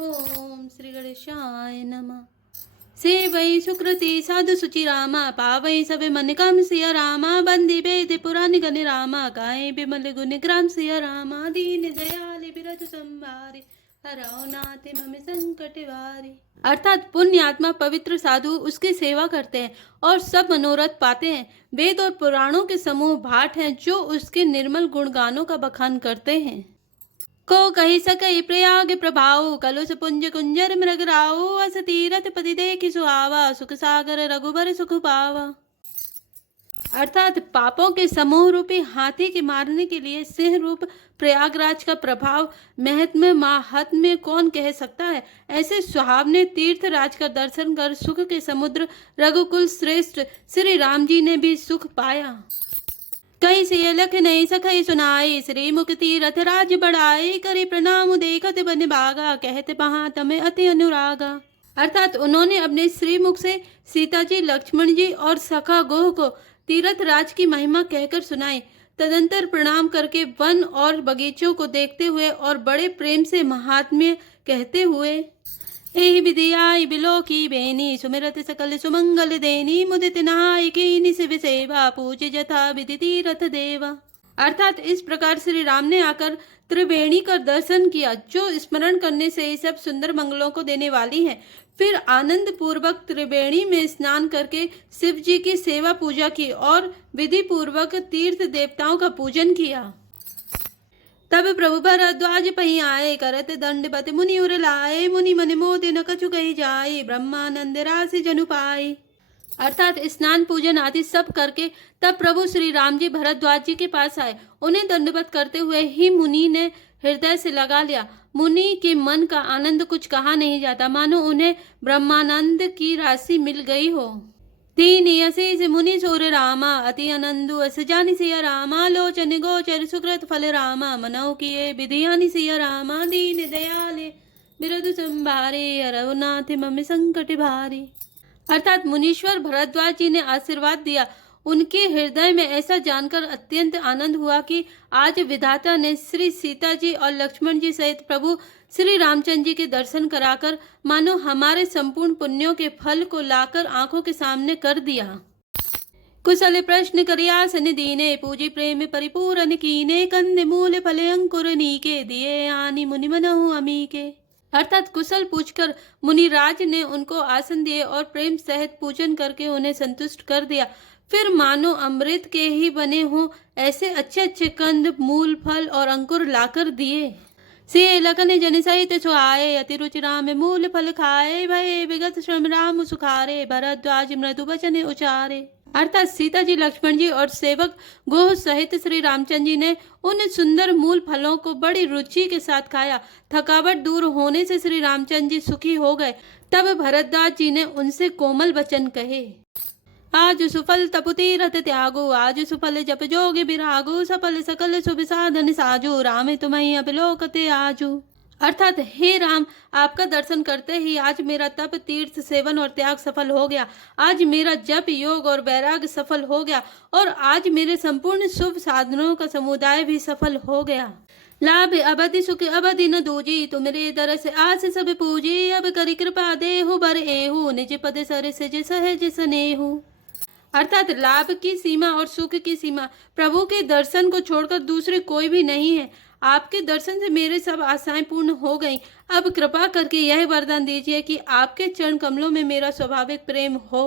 ओम श्री गणेशाय नमः। सेवै सुकृति साधु सुचि रामा, पावै सबे मन काम सिया रामा, बंदी बेद पुराण गण रामा, गाय बिमल गुण ग्राम सिया रामा, दीन दयाल बिरजु संभारे, हरौ नाथ मम संकट वारे। अर्थात पुण्य आत्मा पवित्र साधु उसकी सेवा करते हैं और सब मनोरथ पाते हैं। वेद और पुराणों के समूह भाट हैं जो उसके निर्मल गुणगानों का बखान करते हैं। को कही सकई प्रयाग प्रभाव, कलुष पुंज कुंजर मृग राव, अस तीरथ पति देखि सुहावा, सुख सागर रघुबर सुख पावा। अर्थात पापों के समूह रूपी हाथी के मारने के लिए सिंह रूप प्रयागराज का प्रभाव महत्म माहात्म्य कौन कह सकता है। ऐसे सुहावने तीर्थ राज का दर्शन कर सुख के समुद्र रघुकुल श्रेष्ठ श्री राम जी ने भी सुख पाया। कई से लख नहीं सखई सुनाई, श्री मुक्ति रथ राज बढ़ाई, करी प्रणाम देखत बन भागा, कहते पहा तमें अति अनुरागा। अर्थात उन्होंने अपने श्रीमुख से सीता जी, लक्ष्मण जी और सखा गोह को तीरथ राज की महिमा कहकर सुनाई। तदंतर प्रणाम करके वन और बगीचों को देखते हुए और बड़े प्रेम से महात्म्य कहते हुए, एहि विधि आई बिलो की बेनी, सुमिरत सकल सुमंगल देनी, मुदित नहाय कीनि शिव सेवा, पूज जथा विधि तीरथ देवा। अर्थात इस प्रकार श्री राम ने आकर त्रिवेणी का दर्शन किया जो स्मरण करने से ही सब सुंदर मंगलों को देने वाली है। फिर आनंद पूर्वक त्रिवेणी में स्नान करके शिव जी की सेवा पूजा की और विधि पूर्वक तीर्थ देवताओं का पूजन किया। तब प्रभु भरद्वाज पही आए, करत दंडवत मुनि उर लाए, मुनि मन मोदि न कछु कही जाए, ब्रह्मानंद राशि जनु पाए। अर्थात स्नान पूजन आदि सब करके तब प्रभु श्री राम जी भरद्वाज जी के पास आए। उन्हें दंडवत करते हुए ही मुनि ने हृदय से लगा लिया। मुनि के मन का आनंद कुछ कहा नहीं जाता, मानो उन्हें ब्रह्मानंद की राशि मिल गई हो। दीनी असीस मुनि सोर रामा, अति आनंदु अस जानि सिया रामा, लोचन गोचर सुकृत फल रामा, मनौ किए विधियानि सिया रामा, दीन दयाले बिरधु संभारे, रघुनाथ मम संकट भारी। अर्थात मुनीश्वर भरद्वाज जी ने आशीर्वाद दिया। उनके हृदय में ऐसा जानकर अत्यंत आनंद हुआ कि आज विधाता ने श्री सीता जी और लक्ष्मण जी सहित प्रभु श्री रामचंद्र जी के दर्शन कराकर मानो हमारे संपूर्ण पुण्यों के फल को लाकर आंखों के सामने कर दिया। कुशल प्रश्न करियासन दीने, पूजी प्रेम परिपूर्ण कीने, कंद मूल फल अंकुर नीके, दिए आनी मुनि मनहु अमीके। अर्थात कुशल पूछकर मुनिराज ने उनको आसन दिए और प्रेम सहित पूजन करके उन्हें संतुष्ट कर दिया। फिर मानो अमृत के ही बने हों ऐसे अच्छे अच्छे कंद, मूल, फल और अंकुर लाकर दिए। से लखन जन सहित सुहाए, अति रुचि राम मूल फल खाए, भय विगत श्रम राम सुखारे, भरद्वाज मृदु वचन उचारे। अर्थात सीता जी, लक्ष्मण जी और सेवक गोह सहित श्री रामचंद्र जी ने उन सुंदर मूल फलों को बड़ी रुचि के साथ खाया। थकावट दूर होने से श्री रामचंद्र जी सुखी हो गए। तब भरद्वाज जी ने उनसे कोमल वचन कहे, आज सुफल तपु तीरथ त्यागो, आज सुफल जप जोग बिरागो, सफल सकल शुभ साधन साजो, राम तुम्हें अवलोकते आजू। अर्थात हे राम, आपका दर्शन करते ही आज मेरा तप, तीर्थ, सेवन और त्याग सफल हो गया। आज मेरा जप, योग और वैराग सफल हो गया और आज मेरे संपूर्ण शुभ साधनों का समुदाय भी सफल हो गया। लाभ अवधि सुख अवधि न दूजी, तुमरे दरस आस सब पूजी, अब करी कृपा देहु बर एहु, निज पद सर सिज सहज स्नेहु। अर्थात लाभ की सीमा और सुख की सीमा प्रभु के दर्शन को छोड़कर दूसरे कोई भी नहीं है। आपके दर्शन से मेरे सब आशाएं पूर्ण हो गईं। अब कृपा करके यह वरदान दीजिए कि आपके चरण कमलों में मेरा स्वाभाविक प्रेम हो।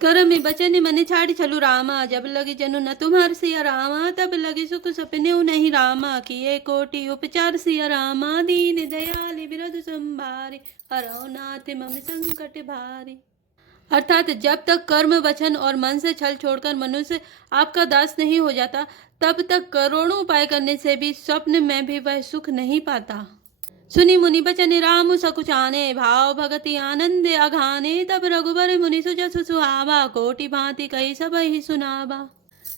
कर में बचन मन छाड़ चलू रामा, जब लगी जनु न तुम्हार सिया रामा, तब लगी सुख सपने नहीं रामा, किए कोटि उपचार सिया रामा, दीन दयाल बिरधु संभारे, हरौ नाथ मम संकट भारी। अर्थात जब तक कर्म, वचन और मन से छल छोड़कर मनुष्य आपका दास नहीं हो जाता, तब तक करोड़ों उपाय करने से भी स्वप्न में भी वह सुख नहीं पाता। सुनी मुनि बचन राम सकुचाने, भाव भगति आनंद अघाने, तब रघुबर मुनि सुजसु सुहावा, कोटि भांति कही सब ही सुनावा।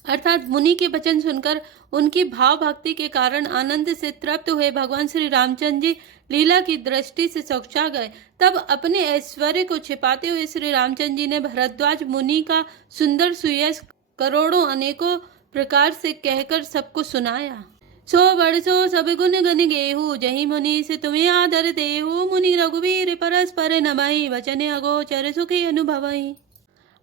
अर्थात मुनि के वचन सुनकर उनकी भाव भक्ति के कारण आनंद से तृप्त हुए भगवान श्री रामचंद्र जी लीला की दृष्टि से चौंका गए। तब अपने ऐश्वर्य को छिपाते हुए श्री रामचंद्र जी ने भरद्वाज मुनि का सुंदर सुयश करोड़ों अनेकों प्रकार से कहकर सबको सुनाया। सो बरसो सब गुण गन गेहू, जही मुनि से तुम्हें आदर देहु। मुनि रघुवीर परस्पर नमहि, वचन अगोचर सुखी अनुभवहि।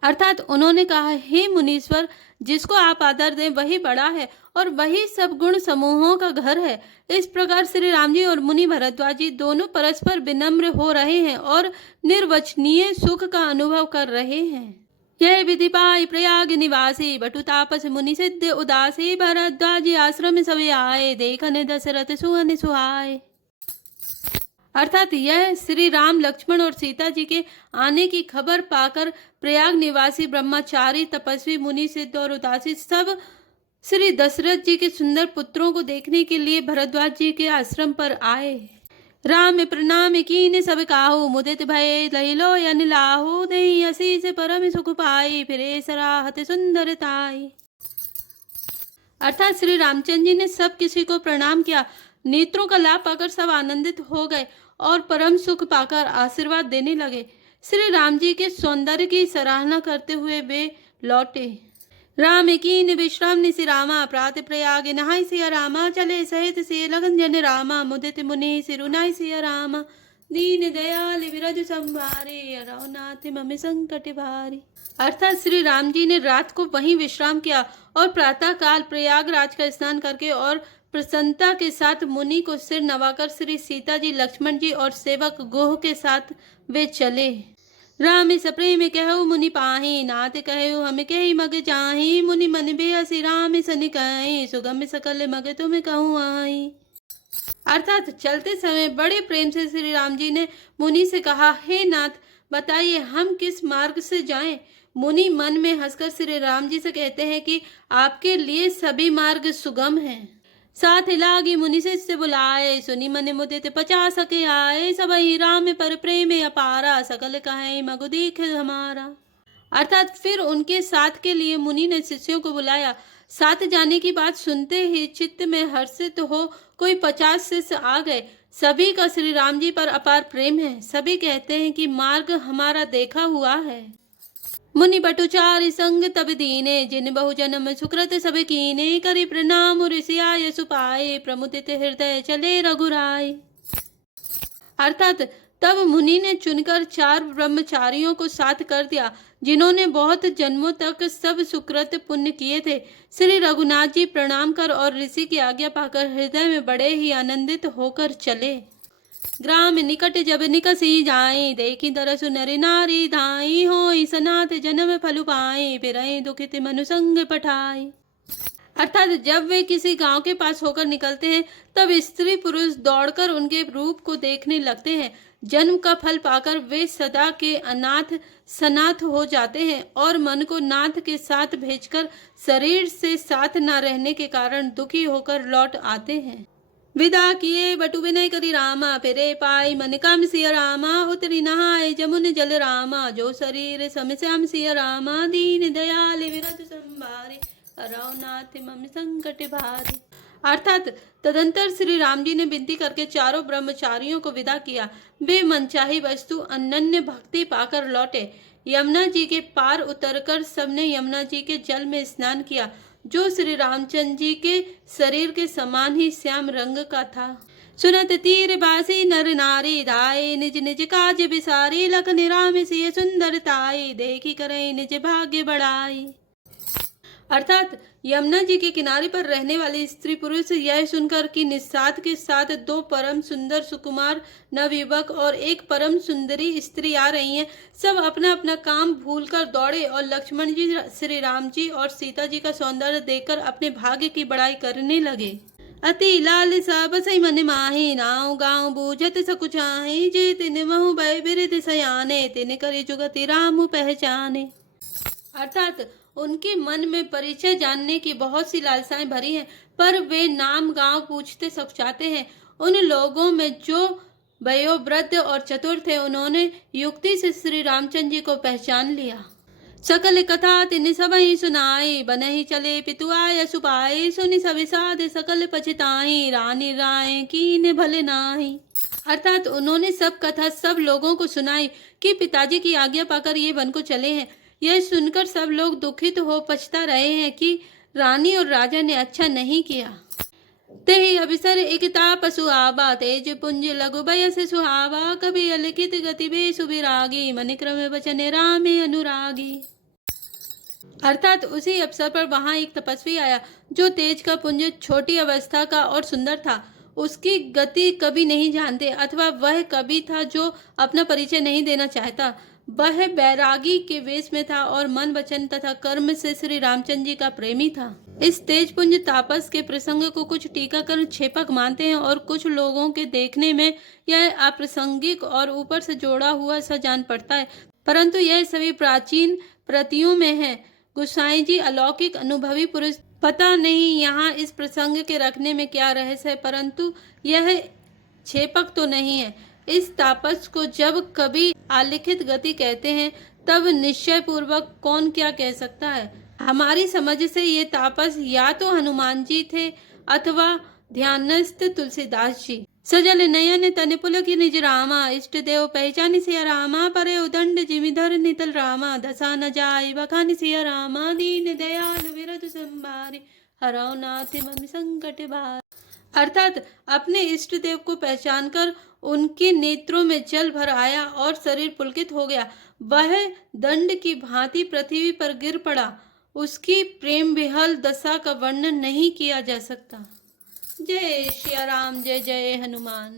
अर्थात उन्होंने कहा, हे मुनीश्वर, जिसको आप आदर दें वही बड़ा है और वही सब गुण समूहों का घर है। इस प्रकार श्री राम जी और मुनि भरद्वाज जी दोनों परस्पर विनम्र हो रहे हैं और निर्वचनीय सुख का अनुभव कर रहे हैं। यह विधि पाई प्रयाग निवासी, बटु तापस मुनि सिद्ध उदासी। भरद्वाज आश्रम सवे आए, देखन दशरथ सुहन सुहाए। अर्थात यह श्री राम, लक्ष्मण और सीता जी के आने की खबर पाकर प्रयाग निवासी ब्रह्मचारी, तपस्वी, मुनि, सिद्ध और उदासी सब श्री दशरथ जी के सुंदर पुत्रों को देखने के लिए भरद्वाज जी के आश्रम पर आए। राम प्रणाम कीन सब काहू, मुदित भय लहि लोयन लाहू। देहि असीस परम सुख पाई, फिरे सराहत सुंदरताई। अर्थात श्री रामचंद्र जी ने सब किसी को प्रणाम किया। नेत्रों का लाभ पाकर सब आनंदित हो गए और परम सुख पाकर आशीर्वाद देने लगे। श्री राम जी के सौंदर्य की सराहना करते हुए वे लौटे। राम कीन विश्राम निसि रामा, प्रात प्रयाग नहाय सिया रामा। चले सहित सिय लगन जन रामा, मुदित मुनि सिरुनाय सिया रामा। दीन दयाल विरज संभारे, रघुनाथ मम संकट भारी। अर्थात श्री राम जी ने रात को वहीं विश्राम किया और प्रातः काल प्रयागराज का स्नान करके और प्रसन्नता के साथ मुनि को सिर नवाकर श्री सीता जी, लक्ष्मण जी और सेवक गोह के साथ वे चले। राम सप्रेम कहु मुनि पाहि, नाथ कहु हम कहि मग जाहि। मुनि मन बेहसी राम सन कहि, सुगम सकल मग तुम कहूँ आई। अर्थात चलते समय बड़े प्रेम से श्री राम जी ने मुनि से कहा, हे नाथ, बताइए हम किस मार्ग से जाएं। मुनि मन में हंसकर श्री राम जी से कहते हैं कि आपके लिए सभी मार्ग सुगम हैं। साथ लागी मुनि से बुलाए, सुनी मन मुदित 50 सके आए। सबहि राम पर प्रेम अपारा, सकल कहे मगु दीख हमारा। अर्थात फिर उनके साथ के लिए मुनि ने शिष्यों को बुलाया। साथ जाने की बात सुनते ही चित्त में हर्षित हो कोई 50 शिष्य आ गए। सभी का श्री राम जी पर अपार प्रेम है। सभी कहते हैं कि मार्ग हमारा देखा हुआ है। मुनि बटुचारि संग तब दीने, जिन बहु जन्म सुकृत सब कीने। करि प्रणाम ऋषि आय सुपाए, प्रमुदित हृदय चले रघुराय। अर्थात तब मुनि ने चुनकर 4 ब्रह्मचारियों को साथ कर दिया, जिन्होंने बहुत जन्मों तक सब सुकृत पुण्य किए थे। श्री रघुनाथ जी प्रणाम कर और ऋषि की आज्ञा पाकर हृदय में बड़े ही आनंदित होकर चले। ग्राम निकट जब निकसी जाए, देखी दरसु नरि नारी धाई। होई सनाथ जन्म फलु पाए, फिरहि दुखित मनु संग पठाई। अर्थात जब वे किसी गांव के पास होकर निकलते हैं, तब स्त्री पुरुष दौड़कर उनके रूप को देखने लगते हैं। जन्म का फल पाकर वे सदा के अनाथ सनाथ हो जाते हैं और मन को नाथ के साथ भेजकर शरीर से साथ न रहने के कारण दुखी होकर लौट आते हैं। विदा किए बटु विनय करी रामा, फिरे पाई मन काम सिया रामा। उतरी नहाय जमुन जल रामा, जो शरीर सम श्याम सिया रामा। दीन दयाल विरज संभारे, रघुनाथ मम संकट भारी। अर्थात तदंतर श्री राम जी ने विनती करके चारों ब्रह्मचारियों को विदा किया। वे मनचाही वस्तु अनन्य भक्ति पाकर लौटे। यमुना जी के पार उतरकर सबने यमुना जी के जल में स्नान किया, जो श्री रामचंद्र जी के शरीर के समान ही श्याम रंग का था। सुनत तीर बासी नर नारी, धाये निज निज काज बिसारी। लखन राम सिय सुंदरताई, देखी करे निज भाग्य बढ़ाई। अर्थात यमुना जी के किनारे पर रहने वाले स्त्री पुरुष यह सुनकर कि निषाद के साथ 2 परम सुंदर सुकुमार नवयुवक और एक परम सुंदरी स्त्री आ रही हैं, सब अपना अपना काम भूलकर दौड़े और लक्ष्मण जी, श्री राम जी और सीता जी का सौंदर्य देखकर अपने भाग्य की बड़ाई करने लगे। अति लाल सा बसई मन माही, नाव गाँव बूझत सकुचाही। जे तिन महु भय बिरिद सयाने, तिन करि जुगति राम पहचाने। अर्थात उनके मन में परिचय जानने की बहुत सी लालसाएं भरी हैं, पर वे नाम गांव पूछते सकुचाते हैं। उन लोगों में जो वयोवृद्ध और चतुर थे, उन्होंने युक्ति से श्री रामचंद्र जी को पहचान लिया। सकल कथा तिन सबहि सुनाई, बनहि चले पितु आय सुपाई। सुनि सब साध सकल पछताई, रानी राय कीन भले नाही। अर्थात उन्होंने सब कथा सब लोगों को सुनाई कि पिताजी की आज्ञा पाकर ये वन को चले हैं। यह सुनकर सब लोग दुखित हो पछता रहे हैं कि रानी और राजा ने अच्छा नहीं किया। तेहि अभिसर एक तापसु आबा तेज पुंज लघु बयस सुहावा कभी अलिखित गति बे सुबिरागी मन क्रम वचन रामे अनुरागी। अर्थात उसी अवसर पर वहां एक तपस्वी आया जो तेज का पुंज, छोटी अवस्था का और सुंदर था। उसकी गति कभी नहीं जानते, अथवा वह कभी था जो अपना परिचय नहीं देना चाहता। वह बैरागी के वेश में था और मन, वचन तथा कर्म से श्री रामचंद्र जी का प्रेमी था। इस तेजपुंज तापस के प्रसंग को कुछ टीकाकार छेपक मानते हैं और कुछ लोगों के देखने में यह अप्रासंगिक और ऊपर से जोड़ा हुआ सा जान पड़ता है, परंतु यह सभी प्राचीन प्रतियों में है। गोसाई जी अलौकिक अनुभवी पुरुष, पता नहीं यहाँ इस प्रसंग के रखने में क्या रहस्य है, परंतु यह छेपक तो नहीं है। इस तापस को जब कभी आलिखित गति कहते हैं तब निश्चय पूर्वक कौन क्या कह सकता है। हमारी समझ से ये तापस या तो हनुमान जी थे अथवा ध्यानस्थ तुलसीदास जी। सजल नयन तन पुलक निज रामा इष्ट देव पहचानि सिया रामा परे उदंड जिमिधर नितल रामा दशा न जाय बखानि सिया रामा दीन दयाल विरध संभारे हरौ नाथ मम संकट बार। अर्थात अपने इष्ट देव को पहचान कर उनके नेत्रों में जल भर आया और शरीर पुलकित हो गया। वह दंड की भांति पृथ्वी पर गिर पड़ा। उसकी प्रेम विहल दशा का वर्णन नहीं किया जा सकता। जय श्री राम, जय जय हनुमान।